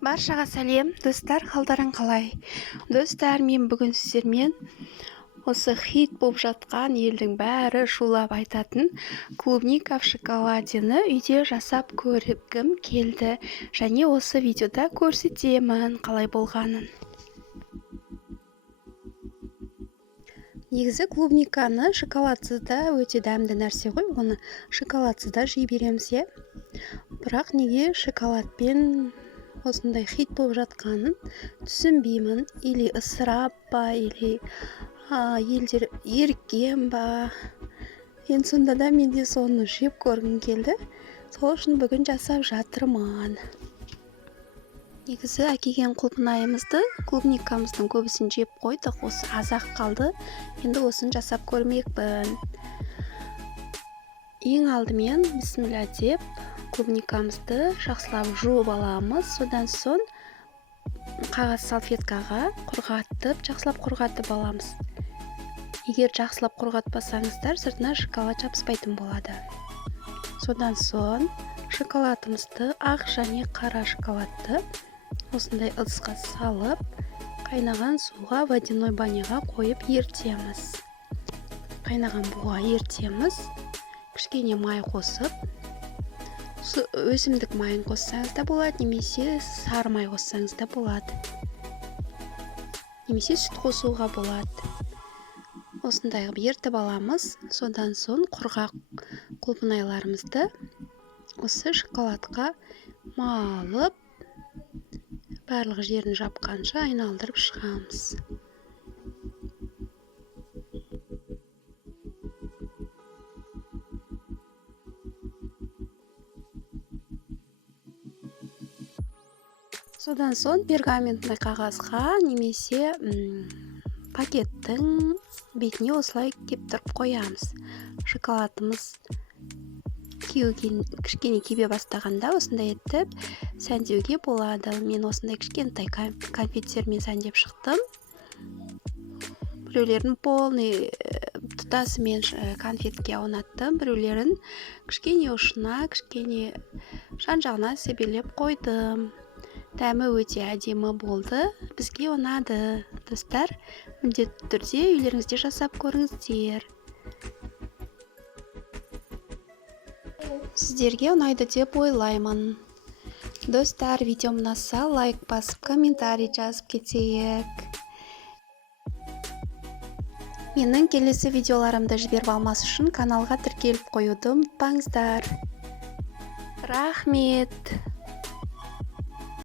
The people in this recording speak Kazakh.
Баршаға сәлем, достар, қалдарың қалай? Достар, мен бүгін сіздермен осы хит болып жатқан елдің бәрі шулап айтатын клубника в шоколадені үйде жасап көргім келді, және осы видеода көрсетемін қалай болғанын. Негізі клубниканы шоколадсыз да өте дәмді нәрсе ғой, оны шоколадсыз да жей береміз, иә. Бірақ неге шоколадпен осындай хит болып жатқанын түсінбеймін. Или ысырап па, или елдер еріккен ба. Енді сонда да менде соны жеп көргім келді. Сол үшін бүгін жасап жатырмын. Негізі әкелген клубникамыздың көбісін жеп қойдық, осы азақ қалды. Енді осын жасап көрмекпін. Ең алдымен бисмилля деп клубникамызды жақсылап жуып аламыз. Содан соң қағаз салфеткаға жақсылап құрғатып аламыз. Егер жақсылап құрғатпасаңыздар, сыртына шоколад жабыспайтын болады. Содан соң шоколадымызды, ақ және қара шоколадты осындай ыдысқа салып, қайнаған суға водяной баняға қойып ертеміз. Қайнаған буға ертеміз. Кішкене май қосып, өсімдік майын қоссаңыз да болады, немесе сары май қоссаңыз да болады. Немесе сүт қосуға болады. Осындай ертіп аламыз. Содан соң құрғақ құлпынайларымызды осы шоколадқа малып, барлық жерін жапқанша айналдырып шығамыз. Содан соң пергаментный қағазға немесе пакеттің бетіне осылай кептіріп қоямыз. Шоколадымыз кішкене кебе бастағанда осындай етіп сәндеуге болады. Мен осындай кішкентай конфеттермен сәндеп шықтым. Біреулерін полный тұтасымен конфетке аунаттым. Біреулерін кішкене ұшына, кішкене жан-жағына себелеп қойдым. Дәмі өте әдемі болды. Бізге ұнады. Достар, міндетті түрде үйлеріңізде жасап көріңіздер. Сіздерге ұнайды деп ойлаймын. Достар, видеом ұнаса, лайк басып, комментарий жазып кетейік. Менің келесі видеоларымды жіберіп алмас үшін каналға тіркеліп қоюды ұмытпаңыздар. Рахмет.